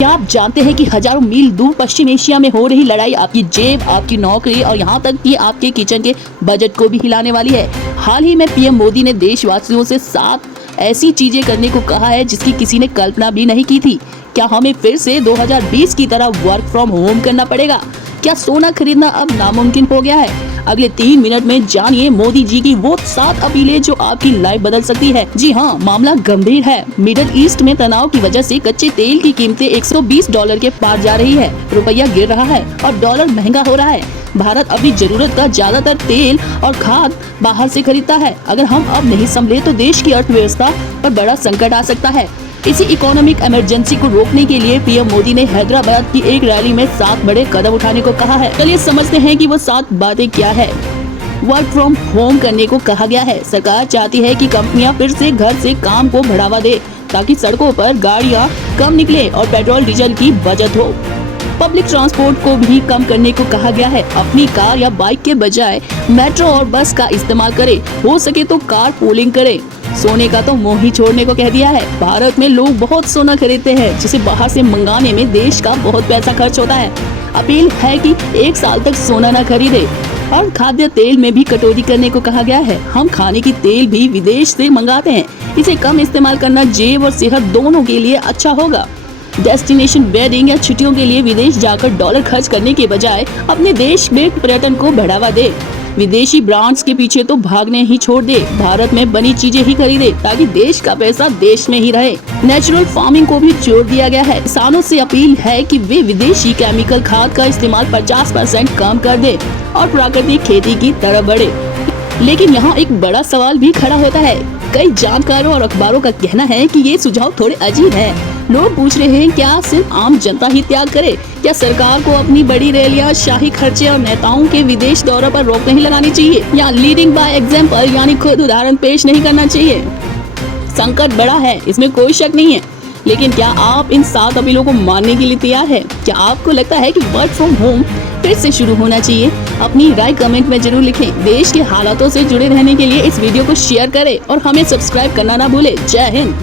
क्या आप जानते हैं कि हजारों मील दूर पश्चिम एशिया में हो रही लड़ाई आपकी जेब, आपकी नौकरी और यहाँ तक कि आपके किचन के बजट को भी हिलाने वाली है। हाल ही में पीएम मोदी ने देशवासियों से 7 ऐसी चीजें करने को कहा है जिसकी किसी ने कल्पना भी नहीं की थी। क्या हमें फिर से 2020 की तरह वर्क फ्रॉम होम करना पड़ेगा? क्या सोना खरीदना अब नामुमकिन हो गया है? अगले 3 मिनट में जानिए मोदी जी की वो 7 अपीलें जो आपकी लाइफ बदल सकती है। जी हाँ, मामला गंभीर है। मिडिल ईस्ट में तनाव की वजह से कच्चे तेल की कीमतें $120 के पार जा रही है। रुपया गिर रहा है और डॉलर महंगा हो रहा है। भारत अपनी जरूरत का ज्यादातर तेल और खाद बाहर से खरीदता है। अगर हम अब नहीं संभले तो देश की अर्थव्यवस्था पर बड़ा संकट आ सकता है। इसी इकोनॉमिक इमरजेंसी को रोकने के लिए पीएम मोदी ने हैदराबाद की एक रैली में 7 बड़े कदम उठाने को कहा है। चलिए समझते हैं कि वो 7 बातें क्या है। वर्क फ्रॉम होम करने को कहा गया है। सरकार चाहती है कि कंपनियां फिर से घर से काम को बढ़ावा दे ताकि सड़कों पर गाड़ियां कम निकले और पेट्रोल डीजल की बचत हो। पब्लिक ट्रांसपोर्ट को भी कम करने को कहा गया है। अपनी कार या बाइक के बजाय मेट्रो और बस का इस्तेमाल करें। हो सके तो कार पूलिंग करें। सोने का तो मोह ही छोड़ने को कह दिया है। भारत में लोग बहुत सोना खरीदते हैं जिसे बाहर से मंगाने में देश का बहुत पैसा खर्च होता है। अपील है कि 1 साल तक सोना न खरीदे। और खाद्य तेल में भी कटौती करने को कहा गया है। हम खाने की तेल भी विदेश से मंगाते हैं। इसे कम इस्तेमाल करना जेब और सेहत दोनों के लिए अच्छा होगा। डेस्टिनेशन वेडिंग या छुट्टियों के लिए विदेश जाकर डॉलर खर्च करने के बजाय अपने देश में पर्यटन को बढ़ावा दे। विदेशी ब्रांड्स के पीछे तो भागने ही छोड़ दे। भारत में बनी चीजें ही खरीदे ताकि देश का पैसा देश में ही रहे। नेचुरल फार्मिंग को भी जोर दिया गया है। किसानों से अपील है कि वे विदेशी केमिकल खाद का इस्तेमाल 50% कम कर दे और प्राकृतिक खेती की तरफ बढ़े। लेकिन यहाँ एक बड़ा सवाल भी खड़ा होता है। कई जानकारों और अखबारों का कहना है कि ये सुझाव थोड़े अजीब हैं। लोग पूछ रहे हैं क्या सिर्फ आम जनता ही त्याग करे? क्या सरकार को अपनी बड़ी रैलियां, शाही खर्चे और नेताओं के विदेश दौरों पर रोक नहीं लगानी चाहिए? या लीडिंग बाय एग्जाम्पल यानी खुद उदाहरण पेश नहीं करना चाहिए? संकट बड़ा है, इसमें कोई शक नहीं है। लेकिन क्या आप इन 7 अपीलों को मानने के लिए तैयार है? क्या आपको लगता है कि वर्क फ्रॉम होम फिर से शुरू होना चाहिए? अपनी राय कमेंट में जरूर लिखें। देश के हालातों से जुड़े रहने के लिए इस वीडियो को शेयर करें और हमें सब्सक्राइब करना ना भूलें। जय हिंद।